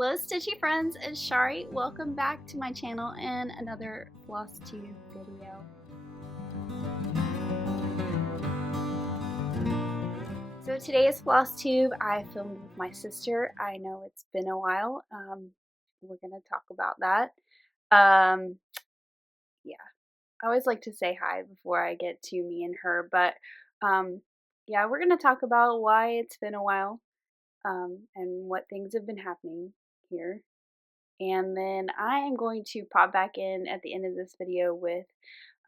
Hello Stitchy friends, it's Chari. Welcome back to my channel and another FLOSSTUBE video. So today is FLOSSTUBE. I filmed with my sister. I know it's been a while. We're going to talk about that. Yeah, I always like to say hi before I get to me and her, but yeah, we're going to talk about why it's been a while and what things have been happening here. And then I am going to pop back in at the end of this video with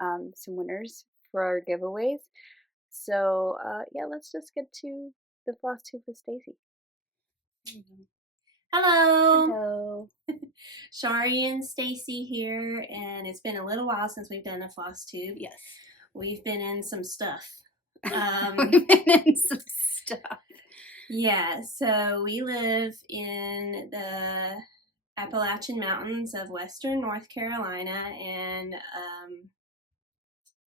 some winners for our giveaways. So yeah, let's just get to the FLOSSTUBE with Staci. Hello! Hello! Chari and Staci here, and it's been a little while since we've done a FLOSSTUBE. Yes. We've been in some stuff. We've been in some stuff. Yeah, so we live in the Appalachian Mountains of Western North Carolina, and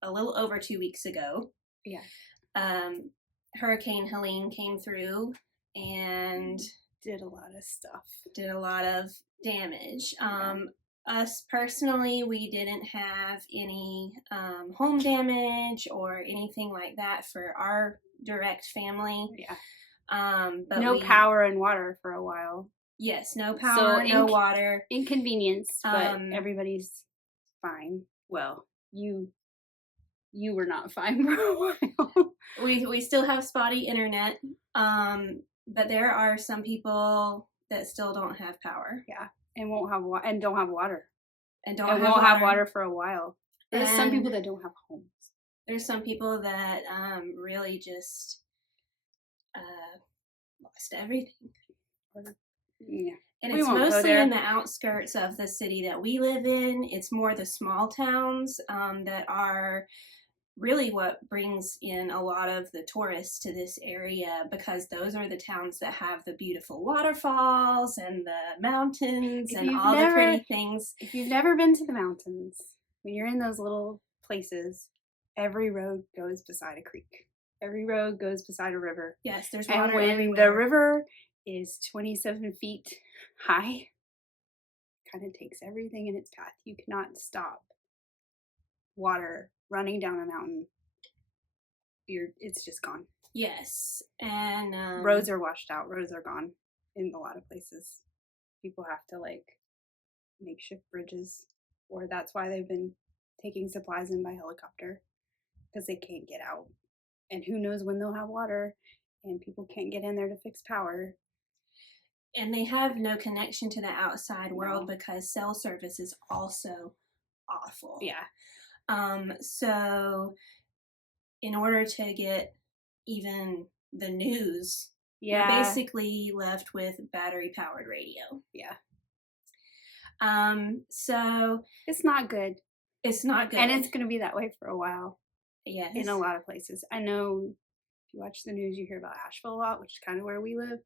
a little over 2 weeks ago, Hurricane Helene came through and did a lot of stuff. Did a lot of damage. Us personally, we didn't have any home damage or anything like that for our direct family. Yeah. But no power and water for a while. Yes, no power, no water. Inconvenience, but everybody's fine. Well, you were not fine for a while. We still have spotty internet, but there are some people that still don't have power. Yeah, and won't have and don't have water. And won't have water for a while. There's some people that don't have homes. There's some people that really just lost everything. Yeah. And it's mostly in the outskirts of the city that we live in. It's more the small towns that are really what brings in a lot of the tourists to this area, because those are the towns that have the beautiful waterfalls and the mountains and all the pretty things. If you've never been to the mountains, when you're in those little places, every road goes beside a creek. Every road goes beside a river. Yes, there's water everywhere. And when the river is 27 feet high, kind of takes everything in its path. You cannot stop water running down a mountain. It's just gone. Yes, and roads are washed out. Roads are gone in a lot of places. People have to like makeshift bridges, or that's why they've been taking supplies in by helicopter, because they can't get out. And who knows when they'll have water, and people can't get in there to fix power. And they have no connection to the outside world because cell service is also awful. Yeah. So in order to get even the news, you're basically left with battery powered radio. Yeah. So it's not good. It's not good. And it's going to be that way for a while. Yes. In a lot of places. I know if you watch the news, you hear about Asheville a lot, which is kind of where we live.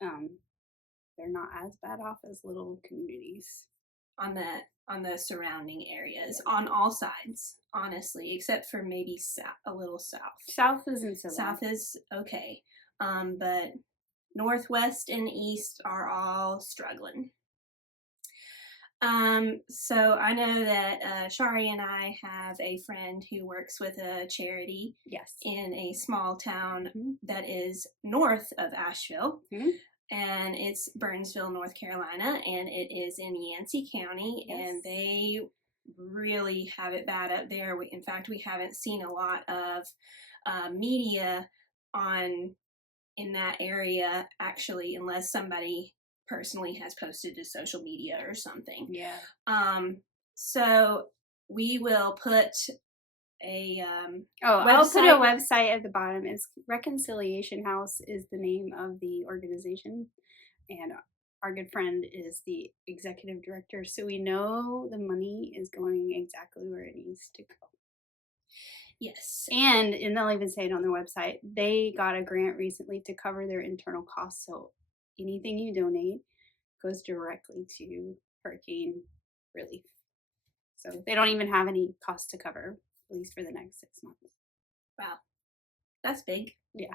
They're not as bad off as little communities. On the surrounding areas, on all sides, honestly, except for maybe a little south. South isn't so bad. South is okay, but northwest and east are all struggling. So I know that Chari and I have a friend who works with a charity. Yes. In a small town that is north of Asheville. And it's Burnsville, North Carolina, and it is in Yancey County, and they really have it bad up there. In fact, we haven't seen a lot of media in that area, actually, unless somebody personally has posted to social media or something. Yeah. So we will put a I'll put a website at the bottom. It's Reconciliation House is the name of the organization, and our good friend is the executive director, so we know the money is going exactly where it needs to go. Yes. And they'll even say it on their website, they got a grant recently to cover their internal costs, so anything you donate goes directly to hurricane relief. So they don't even have any cost to cover, at least for the next 6 months. Wow. That's big. Yeah.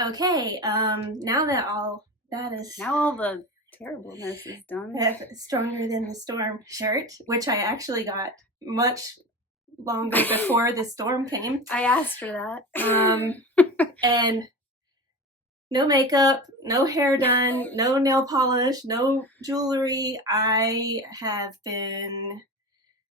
Okay, now that all that is... Now all the terribleness is done. Stronger Than the Storm shirt, which I actually got much longer before the storm came. I asked for that. And no makeup, no hair done, no nail polish, no jewelry. I have been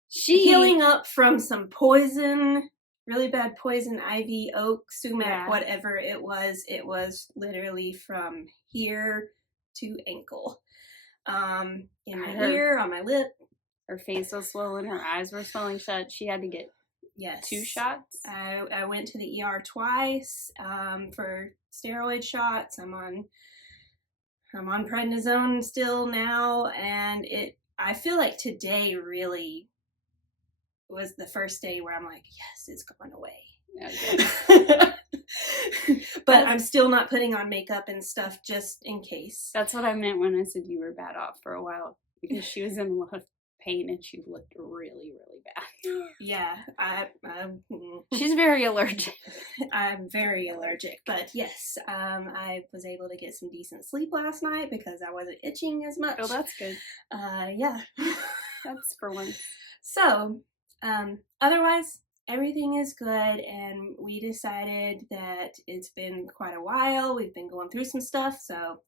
healing up from some poison, really bad poison ivy, oak, sumac, whatever it was. It was literally from here to ankle. In my ear, on my lip. Her face was swollen, her eyes were swelling shut. She had to get 2 shots. I went to the ER twice for steroid shots. I'm on prednisone still now, and I feel like today really was the first day where I'm like, yes, it's gone away. Okay. But I'm still not putting on makeup and stuff just in case. That's what I meant when I said you were bad off for a while, because she was in a lot of pain and she looked really, really bad. Yeah, she's very allergic. I'm very allergic, but yes, I was able to get some decent sleep last night because I wasn't itching as much. Oh, that's good. Yeah. That's for once. So, otherwise, everything is good, and we decided that it's been quite a while. We've been going through some stuff, so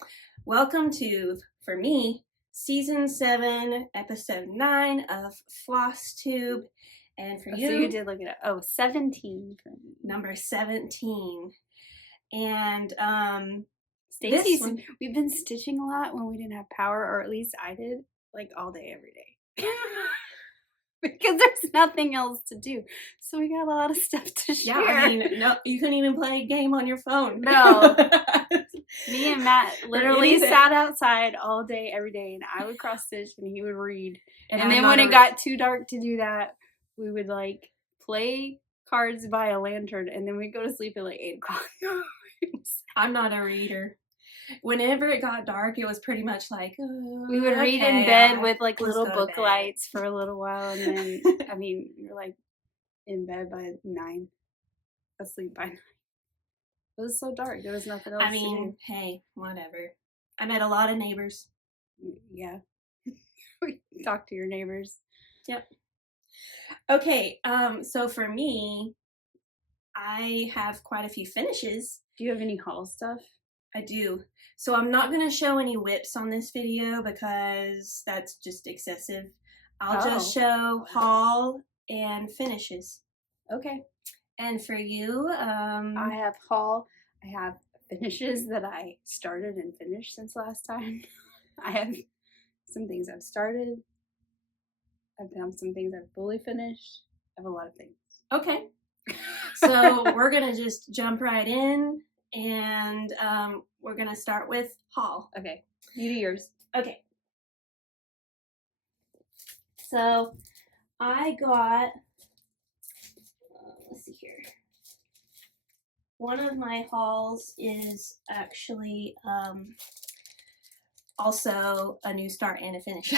welcome to, for me, Season 7, Episode 9 of FLOSSTUBE, and for you... So you did look it up. Oh, 17 for me. Number 17. And, Stacy's, we've been stitching a lot when we didn't have power, or at least I did, like all day, every day. Because there's nothing else to do. So we got a lot of stuff to share. Yeah, I mean, no, you couldn't even play a game on your phone. No. Me and Matt literally sat outside all day, every day, and I would cross stitch and he would read. And then when it got too dark to do that, we would like play cards by a lantern, and then we'd go to sleep at like 8 o'clock. I'm not a reader. Whenever it got dark, it was pretty much like, we would read in bed with like little book lights for a little while, and then I mean, you're like in bed by 9, asleep by 9. It was so dark. There was nothing else. I mean, hey, whatever. I met a lot of neighbors. Yeah. We talked to your neighbors. Yep. Okay, so for me, I have quite a few finishes. Do you have any haul stuff? I do. So I'm not going to show any whips on this video because that's just excessive. I'll just show haul and finishes. Okay. And for you, I have haul. I have finishes that I started and finished since last time. I have some things I've started. I've done some things I've fully finished. I have a lot of things. Okay. So we're going to just jump right in, and we're going to start with haul. Okay. You do yours. Okay. So I got, let's see here. One of my hauls is actually also a new start and a finish.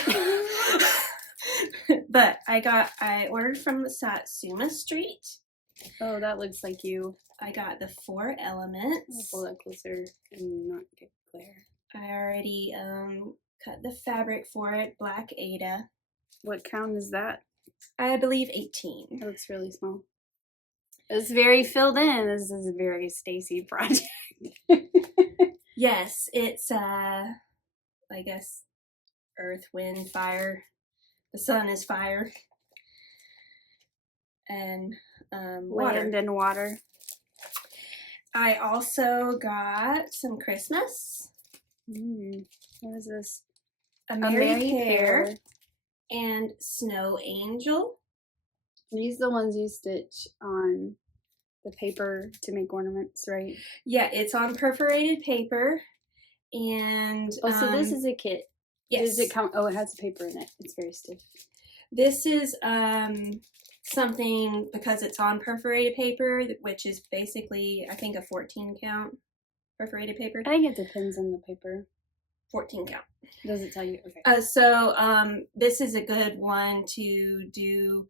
But I ordered from Satsuma Street. Oh, that looks like you. I got the 4 elements. I'll pull that closer and not get glare. I already cut the fabric for it, Black Ada. What count is that? I believe 18. It looks really small. It's very filled in. This is a very Staci project. Yes, it's I guess earth, wind, fire. The sun is fire. And water. Land and water. I also got some Christmas. What is this? A Merry Pair and Snow Angel. These are the ones you stitch on the paper to make ornaments, right? Yeah, it's on perforated paper. And oh, so this is a kit. Yes. Does it come? Oh, it has a paper in it. It's very stiff. This is something, because it's on perforated paper, which is basically, I think, a 14 count perforated paper. I think it depends on the paper. 14 count. Does it tell you? Okay. So this is a good one to do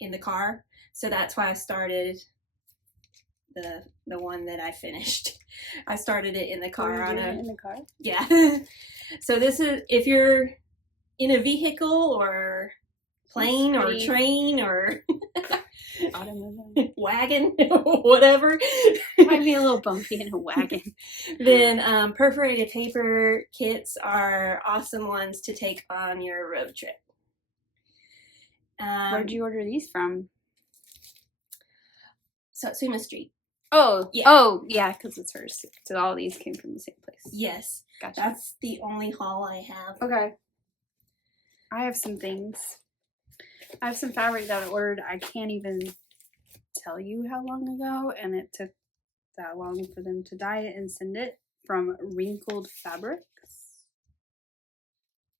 in the car. So that's why I started the one that I finished. I started it in the car in the car. Yeah. So this is if you're in a vehicle or plane or train or wagon, whatever. Might be a little bumpy in a wagon. Then perforated paper kits are awesome ones to take on your road trip. Where'd you order these from? Satsuma Street. Oh, yeah. Oh, yeah, because it's hers. So all these came from the same place. Yes. Gotcha. That's the only haul I have. Okay. I have some things. I have some fabric that I ordered. I can't even tell you how long ago, and it took that long for them to dye it and send it from Wrinkled Fabrics.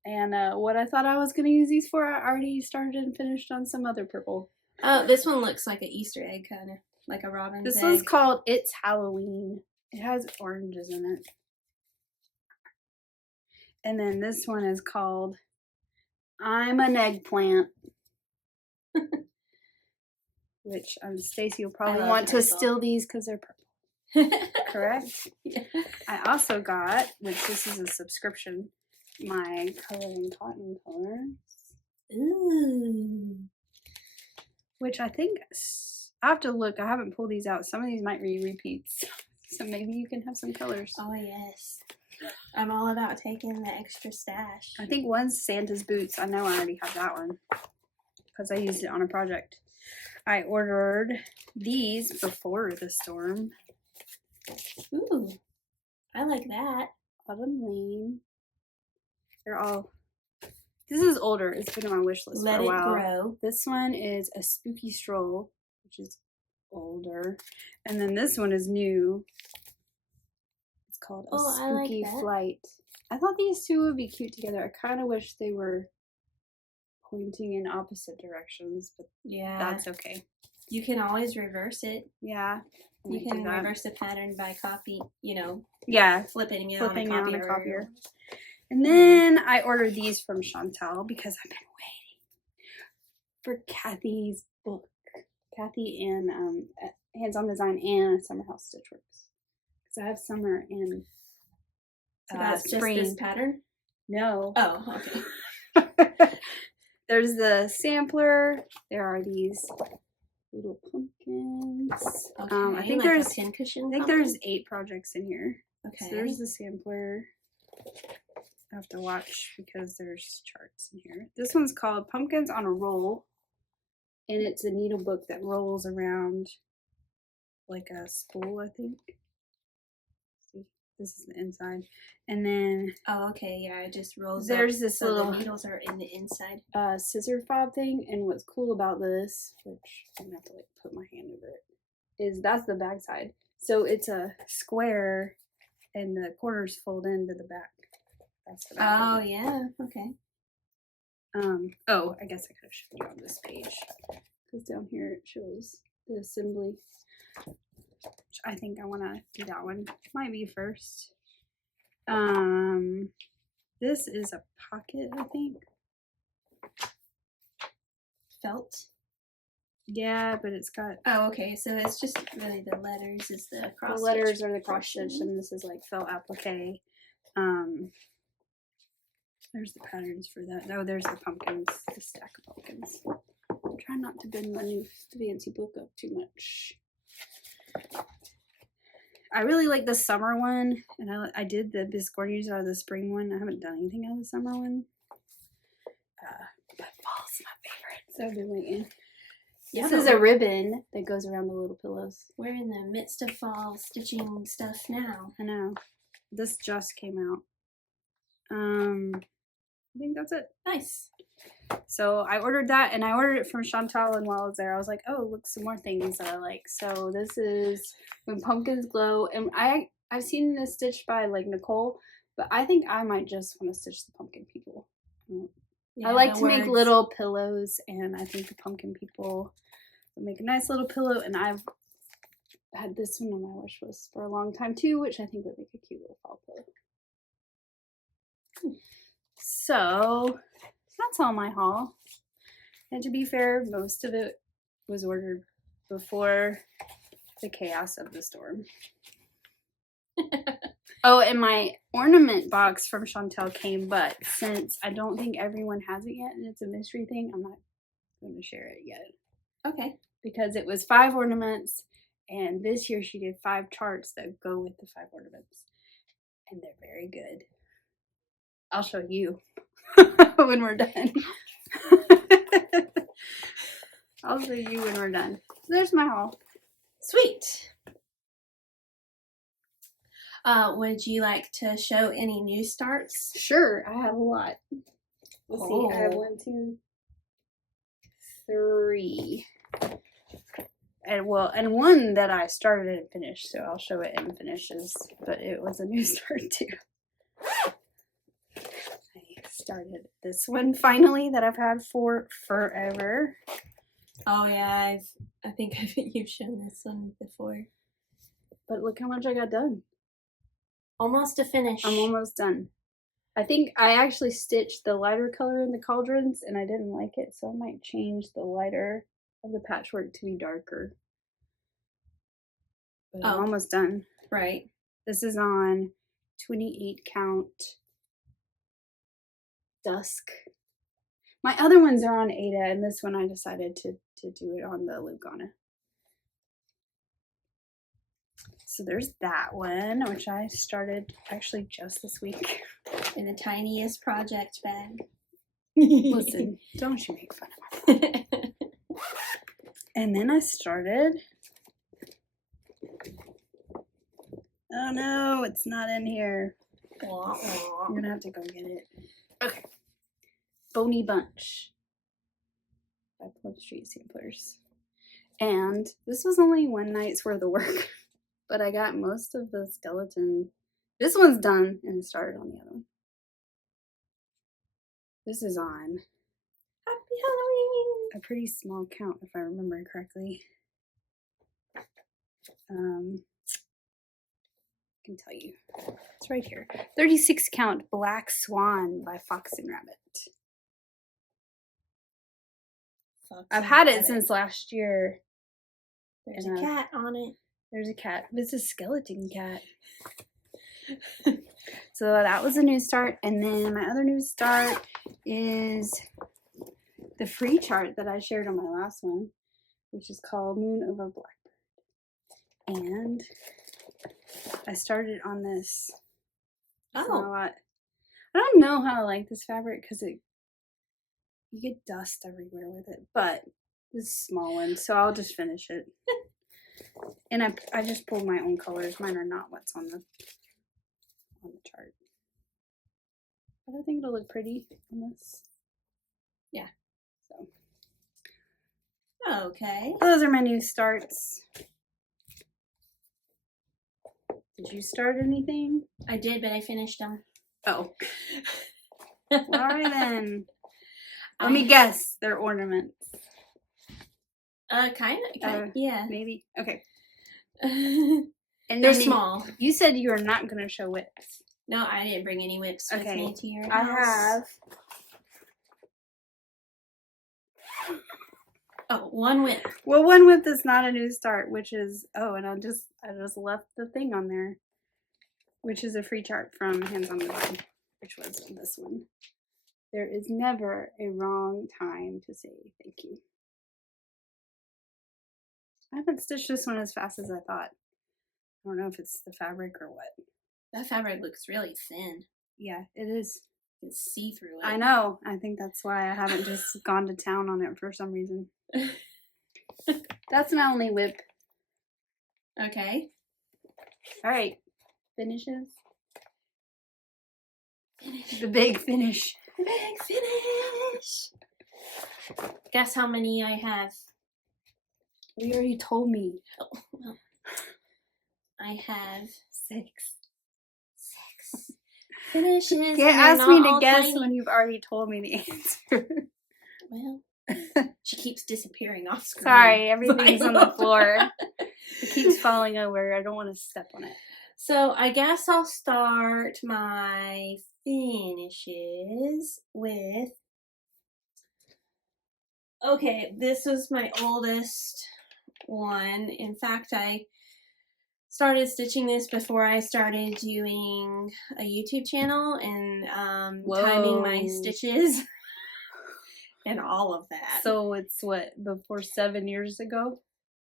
And what I thought I was going to use these for, I already started and finished on some other purple. Oh, this one looks like an Easter egg, kind of. Like a robin's egg. This one's called It's Halloween. It has oranges in it. And then this one is called I'm an Eggplant. Which Staci will probably want to steal these because they're purple. Correct? Yeah. I also got, which this is a subscription, my Coloring Cotton colors. Ooh. Which I think, I have to look. I haven't pulled these out. Some of these might be repeats. So maybe you can have some colors. Oh, yes. I'm all about taking the extra stash. I think one's Santa's Boots. I know I already have that one because I used it on a project. I ordered these before the storm. Ooh, I like that. Autumn Lane. They're all, this is older. It's been on my wish list for a while. Let It Grow. This one is a Spooky Stroll, which is older. And then this one is new. It's called A Spooky Flight. I thought these two would be cute together. I kind of wish they were pointing in opposite directions, but yeah, that's okay. You can always reverse it. Yeah. You can reverse the pattern by copy, yeah, flipping it on a copier. And then I ordered these from Chantal because I've been waiting for Kathy's book. Kathy in Hands-On Design and Summer House Stitchworks. Because I have summer in so that's spring. Just this pattern? No. Oh, okay. There's the sampler. There are these little pumpkins. Okay, I think like there's a pincushion. I think there's 8 projects in here. Okay. So there's the sampler. I have to watch because there's charts in here. This one's called Pumpkins on a Roll, and it's a needle book that rolls around like a spool, I think. See, this is the inside, and then okay, yeah, it just rolls. There's this so little the needles are in the inside. Scissor fob thing, and what's cool about this, which I'm gonna have to like put my hand over it, is that's the back side. So it's a square, and the corners fold into the back. That's the back. Oh yeah, okay. Oh, I guess I could have shown you on this page because down here it shows the assembly. Which I think I want to do that one. Might be first. This is a pocket, I think. Felt. Yeah, but it's got. Oh, okay. So it's just really the letters is the cross. The letters are the cross stitch, and this is like felt applique. There's the patterns for that. Oh, there's the pumpkins, the stack of pumpkins. I'm trying not to bend my new fancy book up too much. I really like the summer one, and I did the Biscornies out of the spring one. I haven't done anything out of the summer one. But fall's my favorite, so I've been waiting. Yeah, this is a ribbon that goes around the little pillows. We're in the midst of fall stitching stuff now. I know. This just came out. I think that's it. Nice. So I ordered that, and I ordered it from Chantal, and while I was there, I was like, oh, look, some more things that I like. So this is When Pumpkins Glow, and I've seen this stitched by, like, Nicole, but I think I might just want to stitch the pumpkin people. Yeah, I like to make little pillows, and I think the pumpkin people would make a nice little pillow, and I've had this one on my wish list for a long time, too, which I think would make a cute little fall pillow. So that's all my haul. And to be fair, most of it was ordered before the chaos of the storm. Oh, and my ornament box from Chantel came, but since I don't think everyone has it yet and it's a mystery thing, I'm not going to share it yet. Okay. Because it was 5 ornaments, and this year she did 5 charts that go with the 5 ornaments. And they're very good. I'll show you when we're done. I'll show you when we're done. So there's my haul. Sweet. Would you like to show any new starts? Sure, I have a lot. Let's see. I have 1, 2, 3. And one that I started and finished, so I'll show it in finishes. But it was a new start too. I started this one finally that I've had for forever. Oh yeah, I think you've shown this one before. But look how much I got done. Almost a finish. I'm almost done. I think I actually stitched the lighter color in the cauldrons and I didn't like it, so I might change the lighter of the patchwork to be darker. But I'm almost done. Right. This is on 28 count dusk. My other ones are on Ada, and this one I decided to do it on the Lugana. So there's that one, which I started actually just this week. In the tiniest project bag. Listen, don't you make fun of me. And then I started. Oh no, it's not in here. I'm gonna have to go get it. Okay. Bony Bunch by Plum Street Samplers. And this was only one night's worth of work, but I got most of the skeleton. This one's done and it started on the other one. This is on Happy Halloween! A pretty small count, if I remember correctly. I can tell you. It's right here. 36 count Black Swan by Fox and Rabbit. I've had it since last year. There's a cat on it. There's a cat. It's a skeleton cat. So that was a new start. And then my other new start is the free chart that I shared on my last one, which is called Moon Over Blackbird. And I started on this. Oh. I don't know how I like this fabric because you get dust everywhere with it, but this is a small one, so I'll just finish it. And I just pulled my own colors. Mine are not what's on the chart. But I think it'll look pretty on this. Yeah. So. Okay. Those are my new starts. Did you start anything? I did, but I finished them. Oh. Alright then. Let me guess. They're ornaments. Kind of. Yeah. Maybe. Okay. And they're small. You said you were not going to show whips. No, I didn't bring any whips with me to your house. I have. Oh, one whip. Well, one whip is not a new start, which is and I just left the thing on there, which is a free chart from Hands on Design, which was this one. There is never a wrong time to say thank you. I haven't stitched this one as fast as I thought. I don't know if it's the fabric or what. That fabric looks really thin. Yeah, it is. You can see through it. I know. I think that's why I haven't just gone to town on it for some reason. That's my only whip. Okay. All right. Finishes. Finish. The big finish. The big finish. Guess how many I have? You already told me. Oh, well. I have 6. Finishes. You can't ask me to guess when you've already told me the answer. Well, she keeps disappearing off screen. Sorry, everything's on the floor. It keeps falling over. I don't want to step on it. So I guess I'll start my finishes with... Okay, this is my oldest one. In fact, I started stitching this before I started doing a YouTube channel and timing my stitches and all of that. So it's what, before 7 years ago?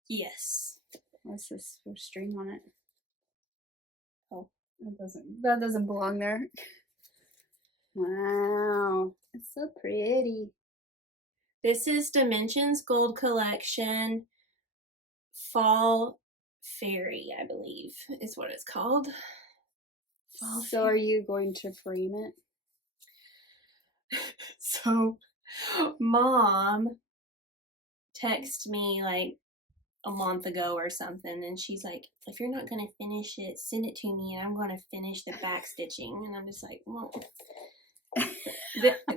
Yes. What's this string on it? Oh, that doesn't belong there. Wow, it's so pretty. This is Dimensions Gold Collection Fall Fairy, I believe is what it's called. Fall so Fairy. Are you going to frame it? So Mom texted me like a month ago or something, and she's like, if you're not going to finish it, send it to me and I'm going to finish the back stitching. And I'm just like, well,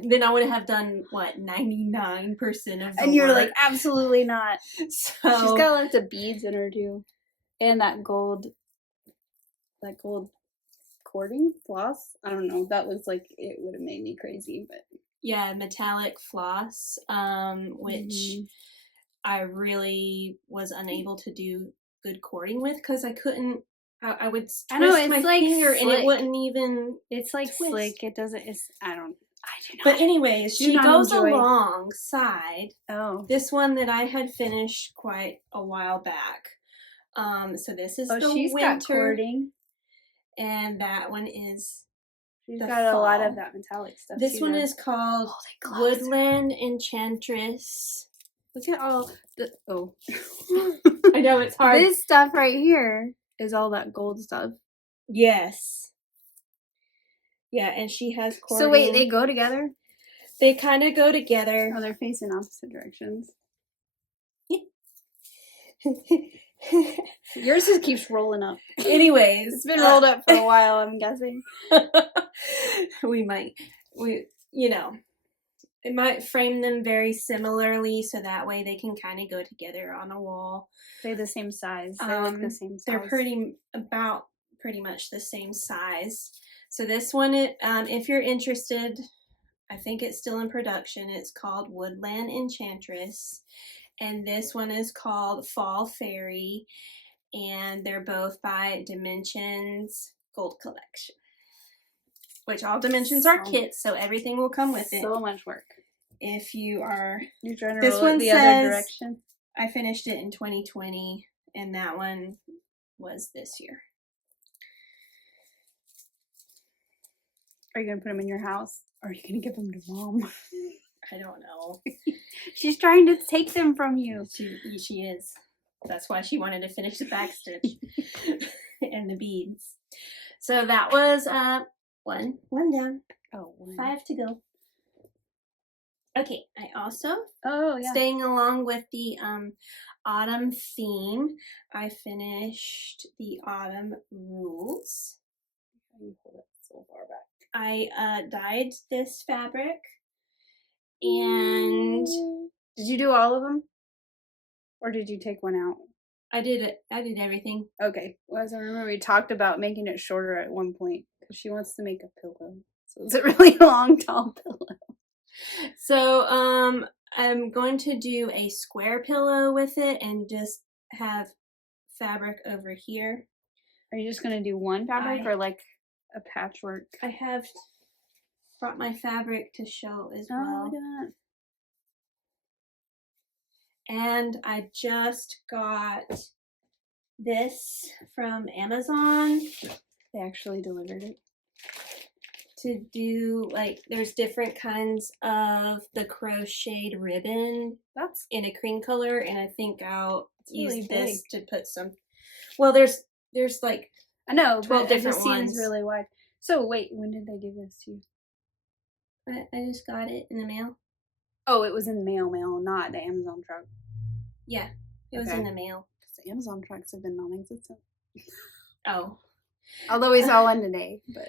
then I would have done what, 99% of the and you're work. Like, absolutely not. So she's got lots of beads in her too, and that gold cording floss. I don't know, that was like, it would have made me crazy. But yeah, metallic floss, which I really was unable to do good cording with because I couldn't. I would twist my finger and it wouldn't even. It's like twist. Slick. It doesn't. I do not. But anyways, she goes alongside. Oh. This one that I had finished quite a while back. So this is the she's winter. Got cording. And that one is. She's got a lot of that metallic stuff. This one is called Woodland Enchantress. Look at all the I know it's hard. This stuff right here is all that gold stuff. Yes. Yeah, and she has cording. So wait, they go together? They kind of go together. Oh, they're facing opposite directions. Yours just keeps rolling up. Anyways, it's been rolled up for a while, I'm guessing. It might frame them very similarly, so that way they can kind of go together on a wall. They're the same size. They look the same size. They're pretty much the same size. So this one, if you're interested, I think it's still in production. It's called Woodland Enchantress. And this one is called Fall Fairy. And they're both by Dimensions Gold Collection. Which all Dimensions are kits, so everything will come with it. So much work. If you are... You're trying to roll it the other direction? I finished it in 2020, and that one was this year. Are you going to put them in your house? Or are you going to give them to Mom? I don't know. She's trying to take them from you. She is. That's why she wanted to finish the back stitch and the beads. So that was one down. Oh, one. 5 to go. Okay, I also, yeah, staying along with the autumn theme, I finished the autumn rules. You pull it so far back. I dyed this fabric, and did you do all of them, or did you take one out? I did it. I did everything. Okay. Well, as I remember, we talked about making it shorter at one point because she wants to make a pillow, so it's a really long, tall pillow. So I'm going to do a square pillow with it and just have fabric over here. Are you just going to do one fabric or like a patchwork? I have brought my fabric to show as well. Oh, look at that. And I just got this from Amazon. They actually delivered it. To do, like, there's different kinds of the crocheted ribbon. That's in a cream color, and I think I'll use this big. to put some. Well, there's like, I know, 12 different ones. Seems really wide. So wait, when did they give this to you? I just got it in the mail. Oh, it was in the mail, not the Amazon truck. Yeah, it was in the mail. Because the Amazon trucks have been non-existent. Oh. Although we saw one today, but.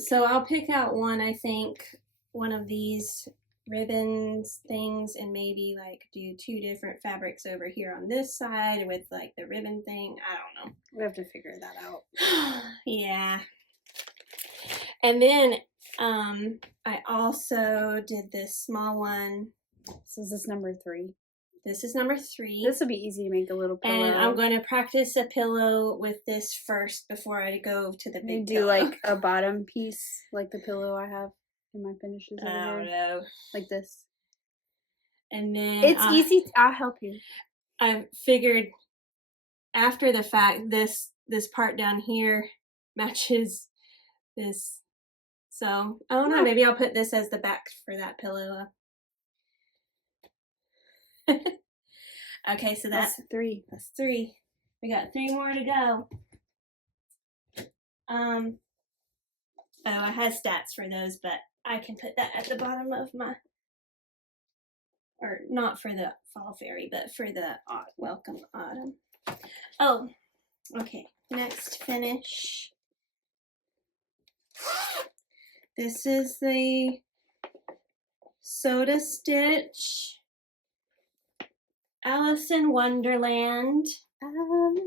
So I'll pick out one, I think, one of these ribbons things, and maybe like do 2 different fabrics over here on this side with like the ribbon thing. I don't know. We have to figure that out. Yeah. And then I also did this small one. So is this number 3? This is number 3. This will be easy to make a little pillow. And I'm going to practice a pillow with this first before I go to the big do pillow. like a bottom piece, like the pillow I have in my finishes over Oh, here. no. Like this. And then it's easy. I'll help you. I figured after the fact, this part down here matches this. So, I don't know. Maybe I'll put this as the back for that pillow. Okay, so that's 3. That's 3. We got 3 more to go. Oh, I have stats for those, but I can put that at the bottom of my, or not for the fall fairy, but for the welcome autumn. Oh, okay. Next finish. This is the Soda Stitch Alice in Wonderland. Alice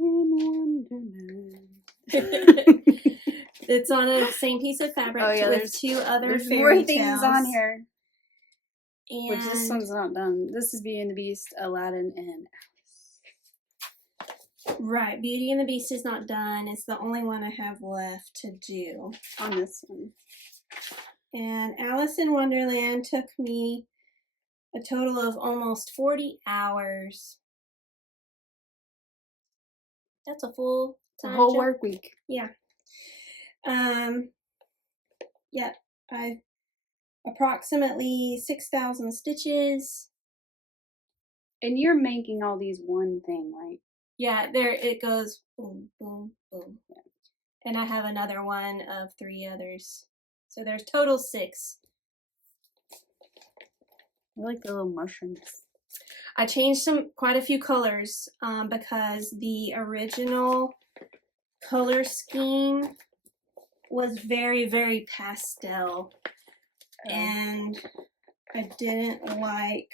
in Wonderland. It's on the same piece of fabric with 2 other fairy more things on here. And which this one's not done. This is Beauty and the Beast, Aladdin, and Alice. Right, Beauty and the Beast is not done. It's the only one I have left to do on this one. And Alice in Wonderland took me a total of almost 40 hours. That's a full time a whole job. work week. Yeah. Yeah, I approximately 6,000 stitches. And you're making all these one thing, right? Yeah, there it goes. Boom, boom, boom. Yeah. And I have another one of 3 others. So there's total 6. I like the little mushrooms. I changed quite a few colors because the original color scheme was very, very pastel. And I didn't like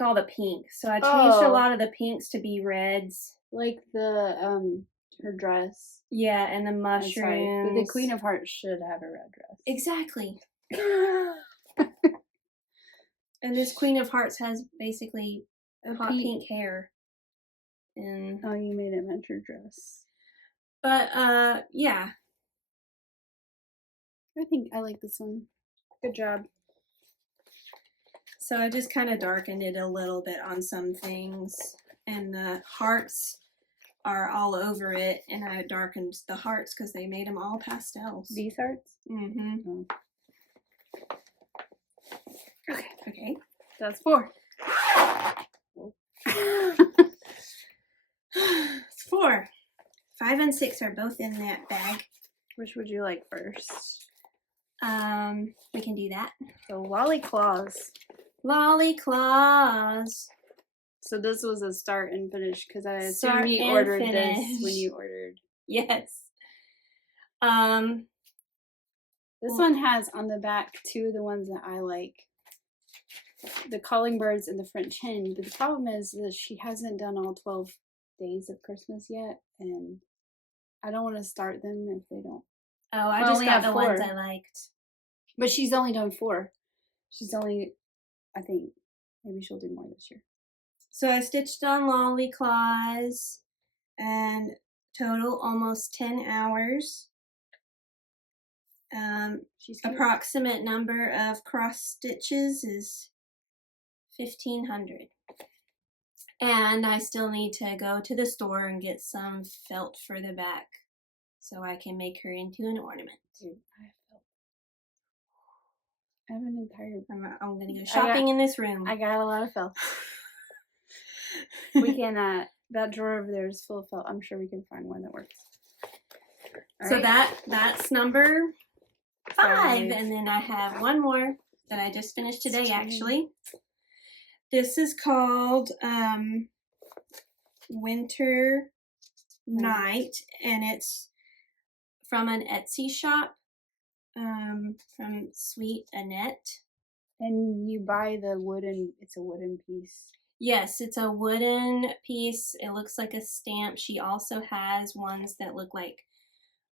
all the pink, so I changed a lot of the pinks to be reds. Like the her dress. Yeah, and the mushrooms. But the Queen of Hearts should have a red dress. Exactly. And this Queen of Hearts has basically hot pink hair. And oh, you made it match her dress. But yeah. I think I like this one. Good job. So I just kind of darkened it a little bit on some things, and the hearts are all over it, and I darkened the hearts because they made them all pastels. These hearts? Mm-hmm. Oh. Okay. Okay. That's 4. It's 4. 5 and 6 are both in that bag. Which would you like first? We can do that. So Lolly Claws. Lolly Claws. So this was a start and finish because I assume you ordered this when you ordered. Yes. This one has on the back 2 of the ones that I like. The Calling Birds and the French Hen. But the problem is that she hasn't done all 12 days of Christmas yet, and I don't want to start them if they don't. Oh, I just got the ones I liked. But she's only done 4. She's only, I think, maybe she'll do more this year. So I stitched on Lolly Claws, and total almost 10 hours. Approximate number of cross stitches is 1,500. And I still need to go to the store and get some felt for the back so I can make her into an ornament. Dude, I have felt. I have an entire... I'm going to go shopping in this room. I got a lot of felt. We can, that drawer over there is full of felt. I'm sure we can find one that works. All so right. that's number 5. And then I have one more that I just finished today, actually. This is called Winter Night, and it's from an Etsy shop from Sweet Annette. And you buy the wooden, it's a wooden piece. Yes, it's a wooden piece. It looks like a stamp. She also has ones that look like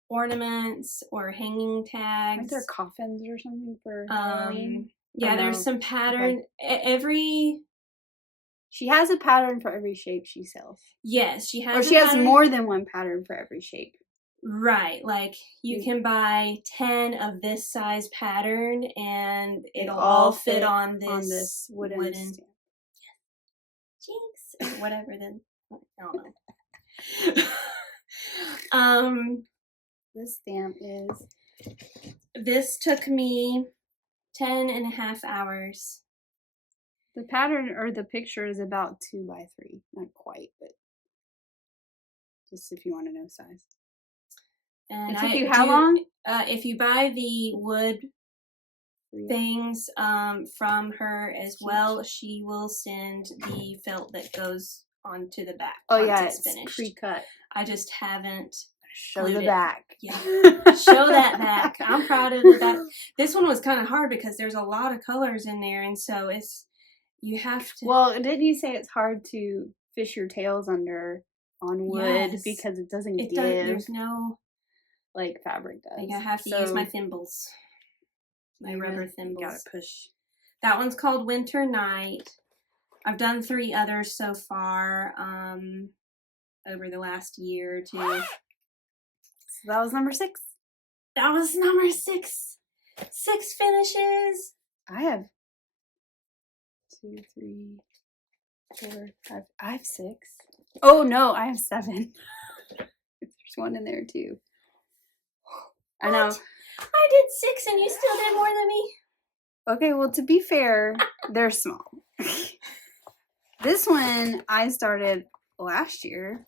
ornaments or hanging tags. Aren't there coffins or something for Halloween? Yeah, there's some pattern. Okay. She has a pattern for every shape she sells. Yes, she has. Or she has more than one pattern for every shape. Right, like you can buy 10 of this size pattern, and it'll all fit on this wooden stand. Jinx, or whatever. Then I don't know. This stamp is. This took me 10.5 hours. The pattern or the picture is about 2 by 3, not quite, but just if you want to know size. And it took you how long? If you buy the wood things from her as well, she will send the felt that goes onto the back. Oh yeah, it's finished. Pre-cut. I just haven't. Show the back. Yeah, show that back. I'm proud of that. This one was kind of hard because there's a lot of colors in there, and so you have to. Well, didn't you say it's hard to fish your tails under on wood because it doesn't give? There's no. Like fabric does. Like I have to use my thimbles. My rubber thimbles. You gotta push. That one's called Winter Night. I've done 3 others so far over the last year or 2. So that was number 6. That was number 6. 6 finishes. I have 2, 3, 4, 5. I have 6. Oh no, I have 7. There's one in there too. I know. I did 6 and you still did more than me. Okay, well, to be fair, they're small. This one I started last year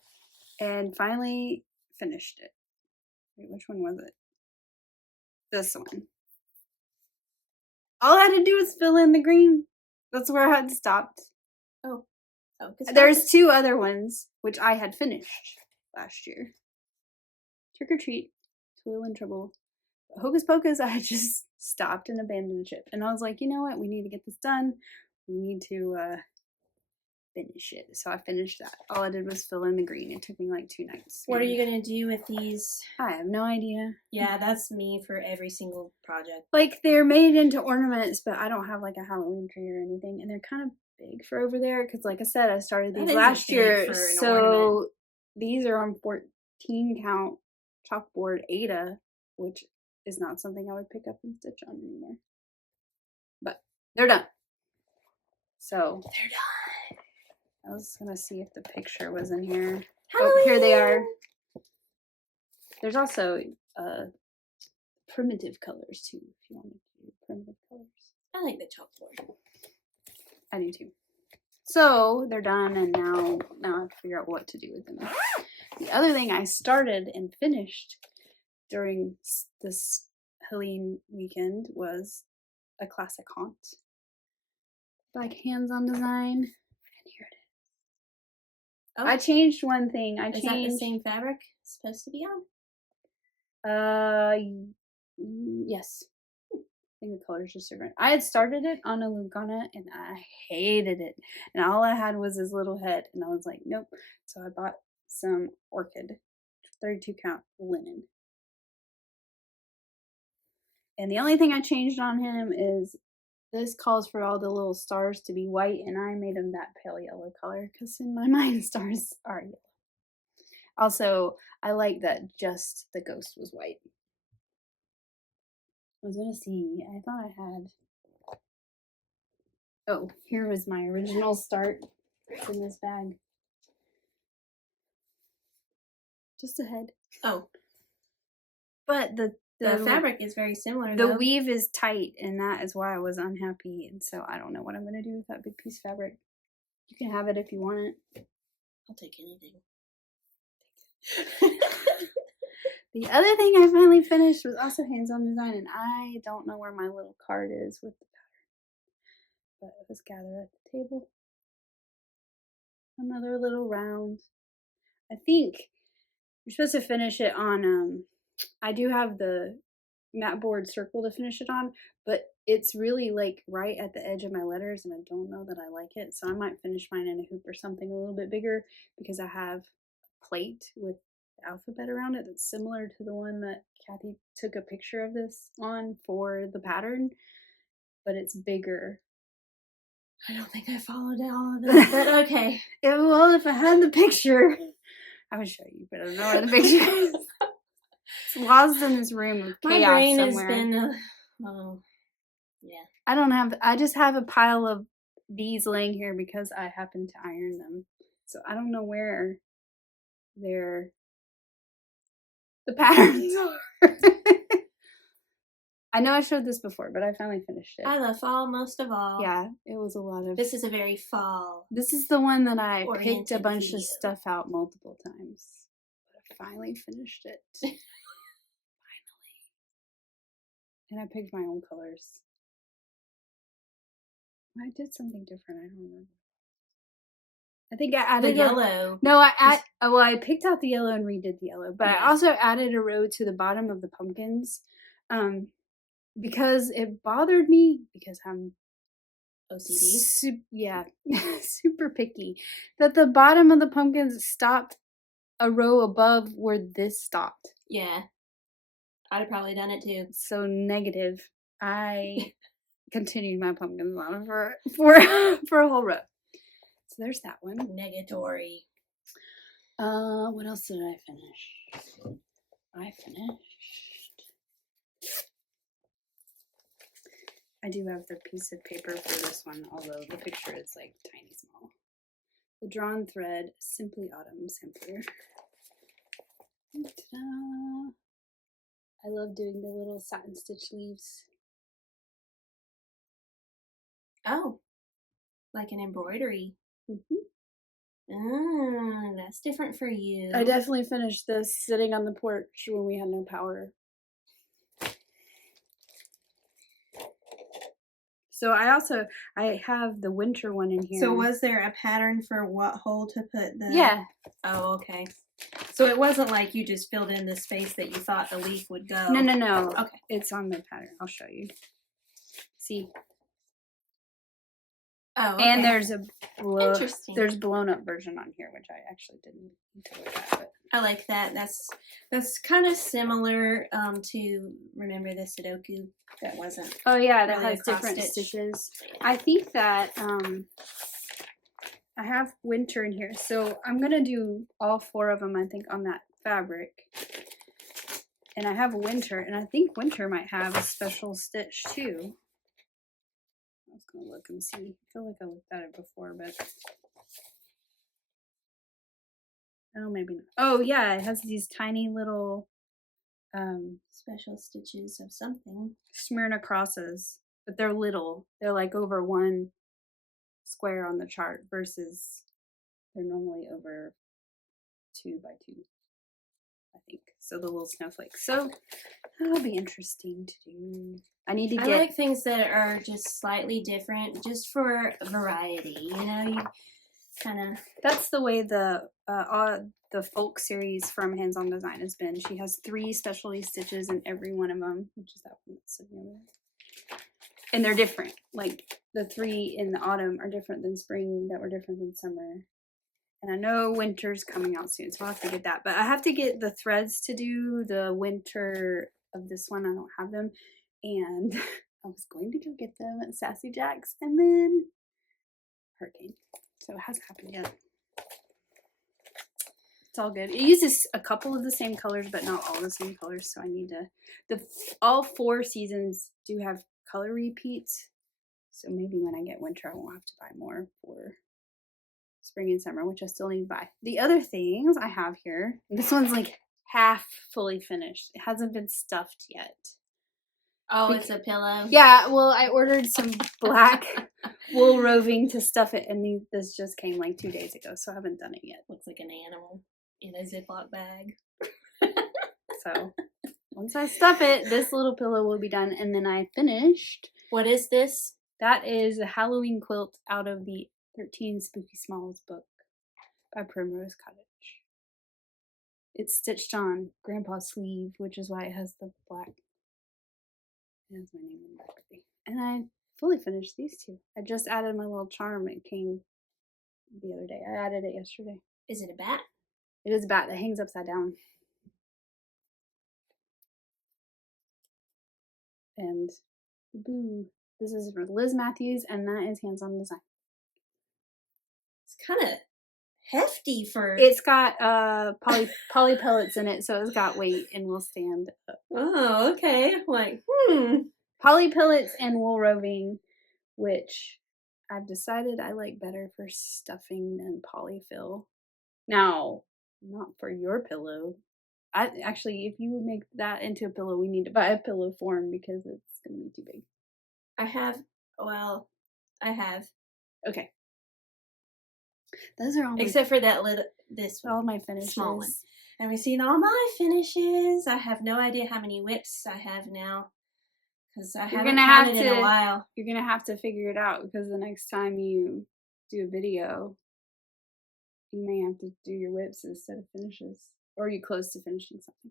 and finally finished it. Wait, which one was it? This one. All I had to do was fill in the green. That's where I had stopped. Oh. There's 2 other ones, which I had finished last year. Trick or Treat. Toil and Trouble. But Hocus Pocus, I just stopped and abandoned ship. And I was like, you know what? We need to get this done. We need to finish it. So I finished that. All I did was fill in the green. It took me like 2 nights. What are you going to do with these? I have no idea. Yeah, that's me for every single project. Like, they're made into ornaments, but I don't have like a Halloween tree or anything. And they're kind of big for over there. Because like I said, I started these last year. So these are on 14 count chalkboard Ada, which is not something I would pick up and stitch on anymore. But they're done. So they're done. I was gonna see if the picture was in here. Halloween. Oh, here they are. There's also primitive colors too, if you want to do primitive colors. I like the chalkboard. I do too. So they're done, and now I have to figure out what to do with them. The other thing I started and finished during this Halloween weekend was a classic haunt. Like hands-on design. And here it is. Oh. I changed one thing. Is that the same fabric it's supposed to be on? Yes. I think the color's just different. I had started it on a Lugana and I hated it. And all I had was this little head. And I was like, nope. So I bought some Orchid 32 count linen. And the only thing I changed on him is this calls for all the little stars to be white, and I made them that pale yellow color because in my mind stars are yellow. Also, I like that just the ghost was white. I was gonna see, I thought I had, oh, here was my original start. It's in this bag. Just a head. Oh. But the fabric is very similar, The weave is tight, and that is why I was unhappy, and so I don't know what I'm going to do with that big piece of fabric. You can have it if you want it. I'll take anything. The other thing I finally finished was also hands-on design, and I don't know where my little card is with the pattern. But it was Gather at the Table. Another little round. I think you're supposed to finish it on, I do have the mat board circle to finish it on, but it's really like right at the edge of my letters, and I don't know that I like it. So I might finish mine in a hoop or something a little bit bigger because I have a plate with alphabet around it that's similar to the one that Kathy took a picture of this on for the pattern, but it's bigger. I don't think I followed all of it, but okay. Well, if I had the picture, I would show you, but I don't know where the picture is. It's lost in this room of chaos. My brain somewhere. has been, yeah. I just have a pile of these laying here because I happen to iron them. So I don't know where the patterns are. I know I showed this before, but I finally finished it. I love fall most of all. Yeah, it was a lot of... This is a very fall. This is the one that I picked a bunch of stuff out multiple times. But I finally finished it. Finally. And I picked my own colors. I did something different. I don't remember. I think I added the yellow. I picked out the yellow and redid the yellow, but I also added a row to the bottom of the pumpkins, because it bothered me because I'm OCD. Super picky. That the bottom of the pumpkins stopped a row above where this stopped. Yeah, I'd have probably done it too. So negative. I continued my pumpkins on for a whole row. So there's that one. Negatory. What else did I finish? I do have the piece of paper for this one, although the picture is like tiny small. The drawn thread, Simply Autumn Sampler. Ta-da! I love doing the little satin stitch leaves. Oh, like an embroidery. That's different for you. I definitely finished this sitting on the porch when we had no power. So I have the winter one in here. So was there a pattern for what hole to put the... Yeah. Oh, okay. So it wasn't like you just filled in the space that you thought the leaf would go. No. Okay. It's on the pattern. I'll show you. See? Oh, okay. And there's Interesting. blown up version on here, which I actually didn't need to look at. But. I like that. That's kind of similar to, remember the Sudoku that wasn't. Oh yeah, that really has different stitch. stitches. I think that I have winter in here, so I'm gonna do all 4 of them. I think on that fabric, and I have winter, and I think winter might have a special stitch too. I was gonna look and see. I feel like I looked at it before, but oh, maybe not. Oh yeah, it has these tiny little Special stitches of something. Smyrna crosses, but they're little. They're like over 1 square on the chart versus they're normally over 2 by 2, I think. So the little snowflakes. So that'll be interesting to do. I like things that are just slightly different, just for variety. You know, you kind of. That's the way the folk series from Hands On Design has been. She has 3 specialty stitches in every one of them, which is that one that's sitting over there. And they're different. Like the 3 in the autumn are different than spring, that were different than summer. And I know winter's coming out soon, so I'll have to get that. But I have to get the threads to do the winter of this one. I don't have them. And I was going to go get them at Sassy Jack's, and then hurricane. So it hasn't happened yet. It's all good. It uses a couple of the same colors, but not all the same colors. So I need to, all 4 seasons do have color repeats. So maybe when I get winter, I won't have to buy more for spring and summer, which I still need to buy. The other things I have here, this one's like half fully finished. It hasn't been stuffed yet. Oh, it's a pillow? Yeah, well, I ordered some black wool roving to stuff it, and this just came like 2 days ago, so I haven't done it yet. Looks like an animal in a Ziploc bag. So, once I stuff it, this little pillow will be done, and then I finished. What is this? That is a Halloween quilt out of the 13 Spooky Smalls book by Primrose Cottage. It's stitched on Grandpa's sleeve, which is why it has the black. It has my name on the back. And I fully finished these 2. I just added my little charm. It came the other day. I added it yesterday. Is it a bat? It is a bat that hangs upside down. And boo. This is for Liz Matthews, and that is hands-on design. It's kind of hefty for... It's got poly pellets in it, so it's got weight and will stand up. Oh, okay. Like, Poly pellets and wool roving, which I've decided I like better for stuffing than polyfill. Now, not for your pillow. Actually, if you make that into a pillow, we need to buy a pillow form because it's going to be too big. I have. Okay. Those are all my... Except for that little, this all my finishes. Small one. And we've seen all my finishes. I have no idea how many whips I have now. Because I haven't counted in a while. You're going to have to figure it out because the next time you do a video, you may have to do your whips instead of finishes. Or are you close to finishing something?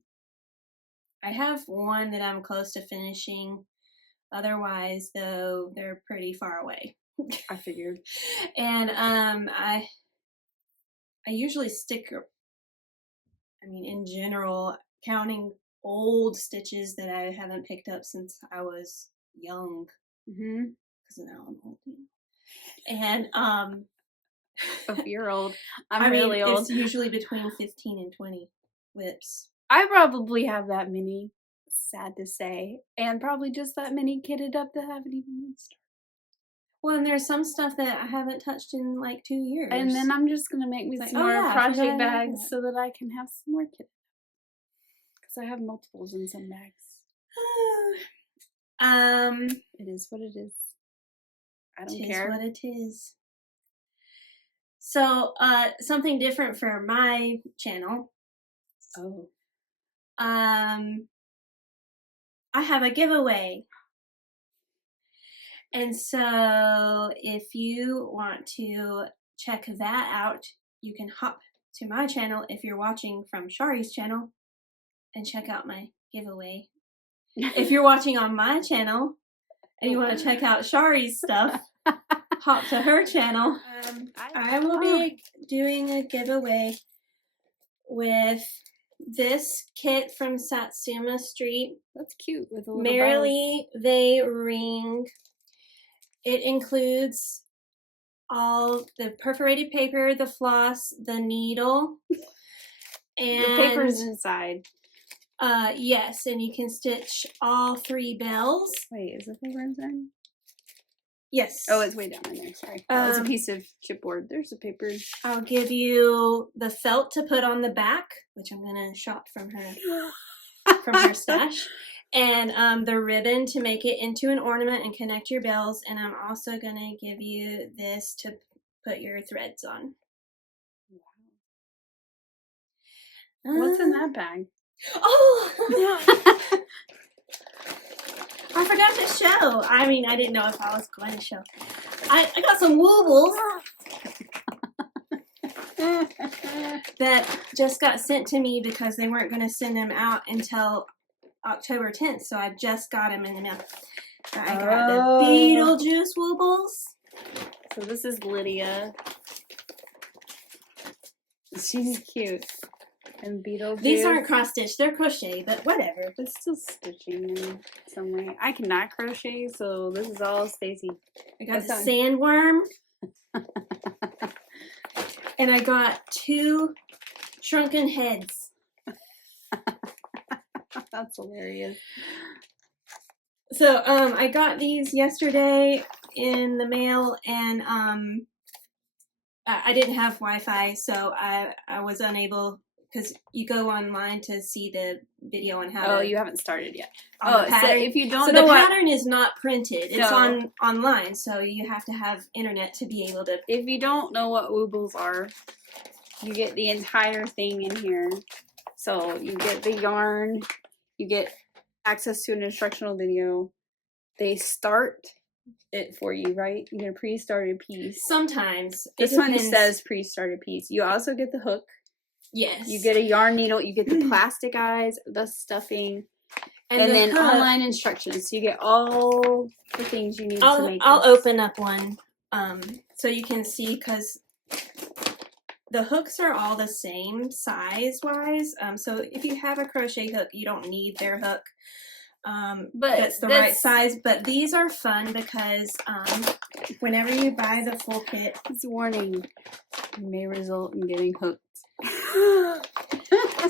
I have one that I'm close to finishing. Otherwise, though, they're pretty far away. I figured. And I usually stick, I mean, in general, counting old stitches that I haven't picked up since I was young. Because now I'm old. And if you're old, I'm really old. It's usually between 15 and 20 whips. I probably have that many, sad to say, and probably just that many kitted up that haven't even been started. Well, and there's some stuff that I haven't touched in like 2 years. And then I'm just going to make me some more project bags so that I can have some more kitted. Because I have multiples in some bags. It is what it is. I don't care. It is what it is. So, something different for my channel. Oh. I have a giveaway. And so if you want to check that out, you can hop to my channel if you're watching from Chari's channel and check out my giveaway. If you're watching on my channel and you want to check out Chari's stuff, hop to her channel. I will be doing a giveaway with this kit from Satsuma Street. That's cute with a little Merrily They Ring. It includes all the perforated paper, the floss, the needle, and the paper's inside. Yes, and you can stitch all 3 bells. Wait, is the paper inside? Yes. Oh, it's way down in there. Sorry. It's a piece of chipboard. There's the paper. I'll give you the felt to put on the back, which I'm gonna shop from her stash. And the ribbon to make it into an ornament and connect your bells. And I'm also going to give you this to put your threads on. Wow. What's in that bag? Oh! I forgot to show. I mean, I didn't know if I was going to show. I got some woobles that just got sent to me because they weren't going to send them out until October 10th, so I just got them in the mail. I got the Beetlejuice woobles. So this is Lydia. She's cute. And Beetlejuice. These aren't cross-stitched, they're crochet, but whatever. But still stitching in some way. I cannot crochet, so this is all Staci. I got the sandworm. And I got 2 shrunken heads. That's hilarious. So, I got these yesterday in the mail, and I didn't have Wi-Fi, so I was unable, because you go online to see the video on how to... Oh, you haven't started yet. Oh, so if you don't know the pattern is not printed. It's online, so you have to have internet to be able to... If you don't know what woobles are, you get the entire thing in here. So you get the yarn, you get access to an instructional video. They start it for you, right? You get a pre-started piece. Sometimes. This one says pre-started piece. You also get the hook. Yes. You get a yarn needle. You get the plastic eyes, the stuffing, and then online instructions. So you get all the things you need to make I'll open up one so you can see, because the hooks are all the same size-wise. So if you have a crochet hook, you don't need their hook. But that's the right size. But these are fun because whenever you buy the full kit, it's a warning. It may result in getting hooked.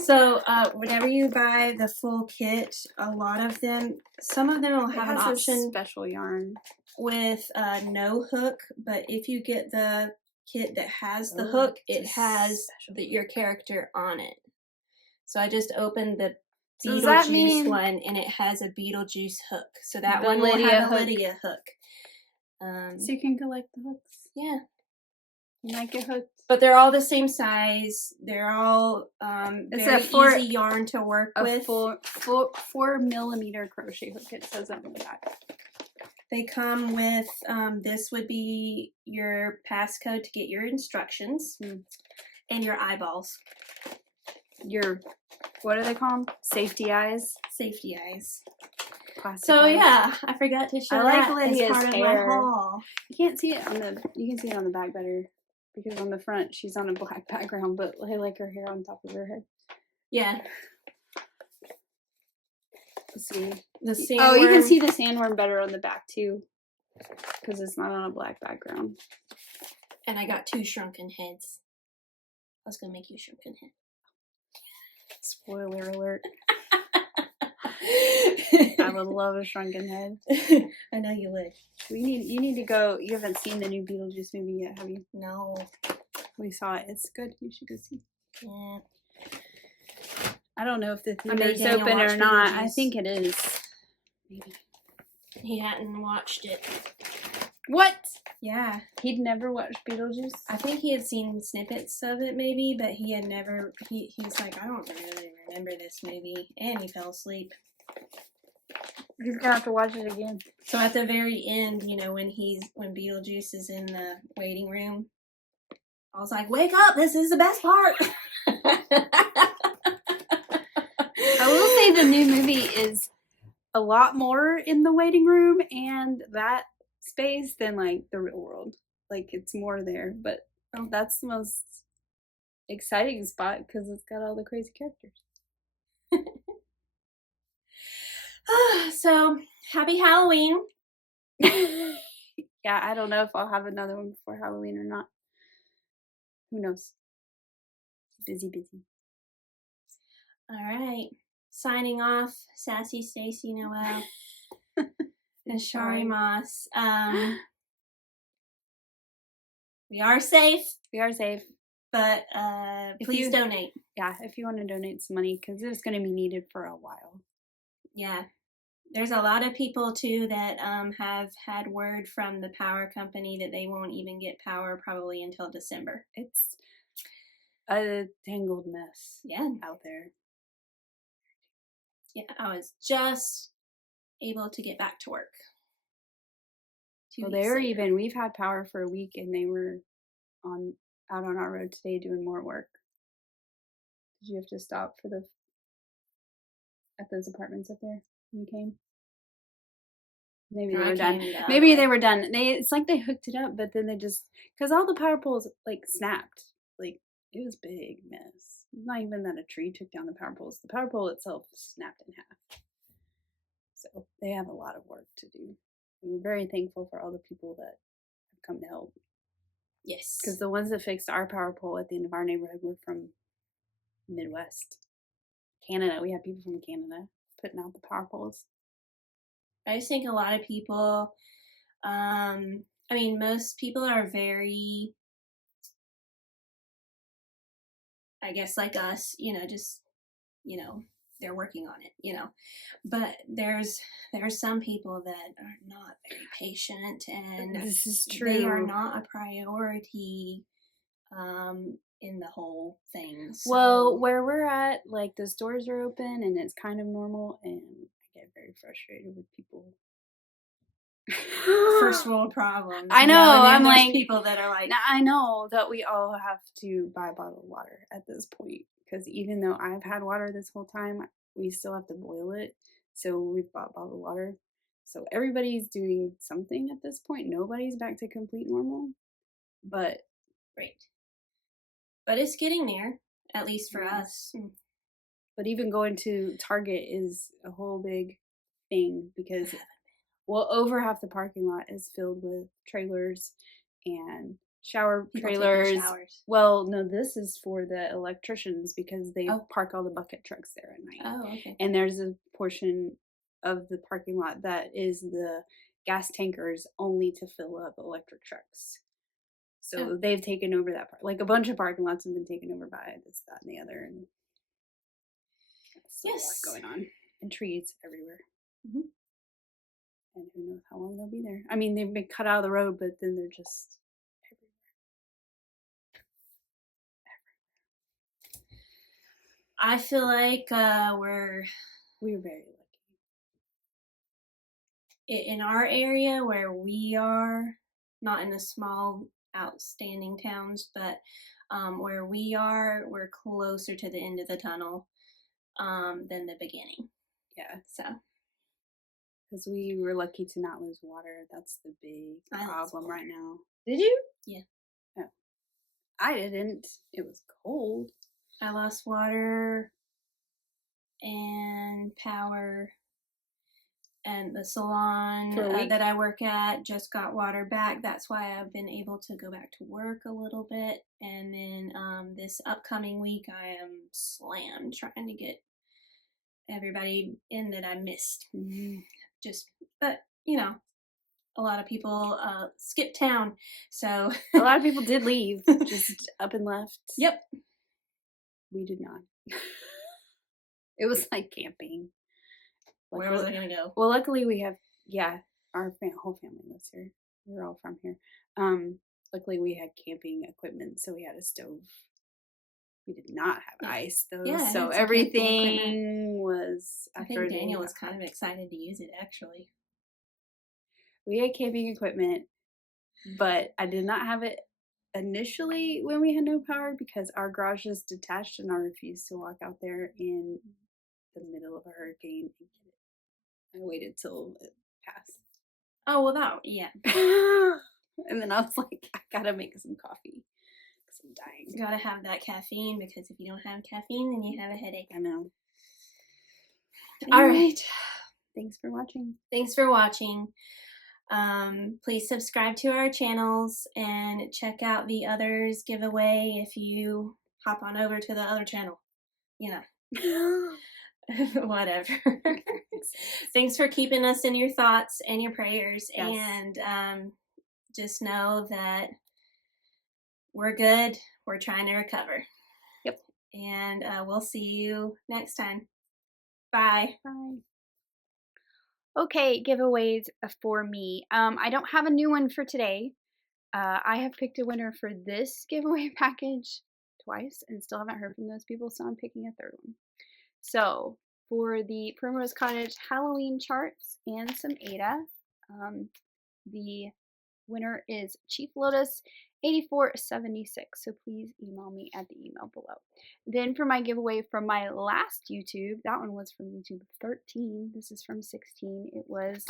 So whenever you buy the full kit, a lot of them, some of them will have an option special yarn with no hook. But if you get the kit that has the hook, it has your character on it. So I just opened the Beetlejuice one, and it has a Beetlejuice hook. So that one will have a Lydia hook. So you can collect the hooks. Yeah. You might get hooked. But they're all the same size. They're all very easy yarn to work with. 4mm crochet hook. It says that on the back. They come with, this would be your passcode to get your instructions and your eyeballs. Your, what do they call them? Safety eyes? Safety eyes. Plastic so eyes. Yeah, I forgot to show that Lydia's as part hair. of my haul. You can't see it on the, you can see it on the back better. Because on the front, she's on a black background, but I like her hair on top of her head. Yeah. Let's see. The sandworm. Oh, you can see the sandworm better on the back, too. Because it's not on a black background. And I got 2 shrunken heads. I was going to make you a shrunken head. Spoiler alert. I would love a shrunken head. I know you would. You need to go. You haven't seen the new Beetlejuice movie yet, have you? No. We saw it. It's good. You should go see. Yeah. I don't know if the theater's open or not. I think it is. Maybe. He hadn't watched it. What? Yeah. He'd never watched Beetlejuice? I think he had seen snippets of it maybe, but he had never, he's like, I don't really remember this movie. And he fell asleep. He's gonna have to watch it again. So at the very end, you know, when Beetlejuice is in the waiting room, I was like, wake up, this is the best part. I will say the new movie is a lot more in the waiting room and that space than like the real world. Like it's more there, but that's the most exciting spot because it's got all the crazy characters. So happy Halloween. Yeah, I don't know if I'll have another one before Halloween or not. Who knows? Busy. All right. Signing off, Sassy Stacy Noel and Chari Moss. We are safe. But please donate. Yeah, if you want to donate some money, because it's going to be needed for a while. Yeah. There's a lot of people, too, that have had word from the power company that they won't even get power probably until December. It's a tangled mess out there. Yeah, I was just able to get back to work. Well, we've had power for a week, and they were out on our road today doing more work. Did you have to stop at those apartments up there when you came? Maybe they were done. Maybe they were done. It's like they hooked it up, but then they just, because all the power poles like snapped. Like it was a big mess. It's not even that a tree took down the power poles. The power pole itself snapped in half. So they have a lot of work to do. And we're very thankful for all the people that have come to help. Yes. Because the ones that fixed our power pole at the end of our neighborhood were from Midwest. Canada. We had people from Canada putting out the power poles. I just think a lot of people, most people are very, I guess like us, they're working on it, but there's some people that are not very patient, and this is true. They are not a priority in the whole thing. So. Well, where we're at, like the stores are open and it's kind of normal, and I get very frustrated with people. First world problems. I know. I'm like people that are like. I know that we all have to buy bottled water at this point, because even though I've had water this whole time, we still have to boil it. So we've bought bottled water. So everybody's doing something at this point. Nobody's back to complete normal, but great. But it's getting there, at least for us. But even going to Target is a whole big thing because, well, over half the parking lot is filled with trailers and shower People trailers. taking showers. Well, no, this is for the electricians because they park all the bucket trucks there at night. Oh, okay. And there's a portion of the parking lot that is the gas tankers only to fill up electric trucks. So they've taken over that part. Like a bunch of parking lots have been taken over by this, that, and the other. And a lot going on. And trees everywhere. And who knows how long they'll be there. I mean, they've been cut out of the road, but then they're just everywhere. I feel like we're very lucky. In our area where we are, not in the small outstanding towns, but where we are, we're closer to the end of the tunnel than the beginning. Yeah. So. Because we were lucky to not lose water. That's the big problem right now. Did you? Yeah. Oh. I didn't. It was cold. I lost water and power. And the salon that I work at just got water back. That's why I've been able to go back to work a little bit. And then this upcoming week, I am slammed trying to get everybody in that I missed. But you know, a lot of people skipped town, so a lot of people did leave, just up and left. Yep. We did not. It was like camping. Where was I gonna go? Well, luckily we have, our whole family lives here. We're all from here. Luckily we had camping equipment, so we had a stove. We did not have ice though, so everything was. I think Daniel was kind of excited to use it. Actually, we had camping equipment, but I did not have it initially when we had no power because our garage is detached, and I refused to walk out there in the middle of a hurricane and get it. I waited till it passed. Oh well, yeah. And then I was like, I gotta make some coffee. I'm dying. You gotta have that caffeine because if you don't have caffeine, then you have a headache. I know. All right. Thanks for watching. Thanks for watching. Please subscribe to our channels and check out the others giveaway if you hop on over to the other channel. You know. Whatever. Thanks for keeping us in your thoughts and your prayers. Yes. And just know that we're good. We're trying to recover. Yep. And we'll see you next time. Bye. Bye. Okay, giveaways for me. I don't have a new one for today. I have picked a winner for this giveaway package twice and still haven't heard from those people, so I'm picking a third one. So, for the Primrose Cottage Halloween charts and some Ada, the winner is Chief Lotus 8476, so please email me at the email below. Then for my giveaway from my last YouTube, that one was from YouTube 13, this is from 16, it was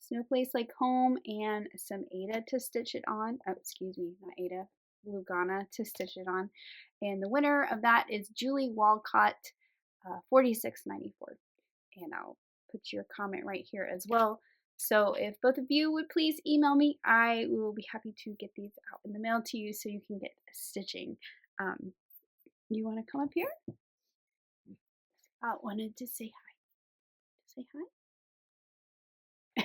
Snowplace Like Home and some Ada to stitch it on, oh excuse me, not Ada, Lugana to stitch it on, and the winner of that is Julie Walcott 4694, and I'll put your comment right here as well. So if both of you would please email me, I will be happy to get these out in the mail to you so you can get stitching. You want to come up here? I wanted to say hi. Say hi?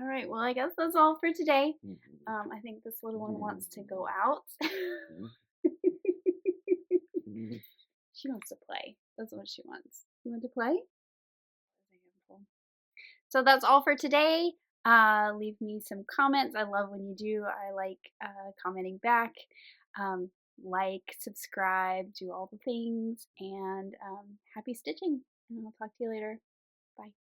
All right, well, I guess that's all for today. I think this little one wants to go out. She wants to play. That's what she wants. You want to play? So that's all for today. Leave me some comments. I love when you do. I like commenting back. Like, subscribe, do all the things, and happy stitching. And I'll talk to you later. Bye.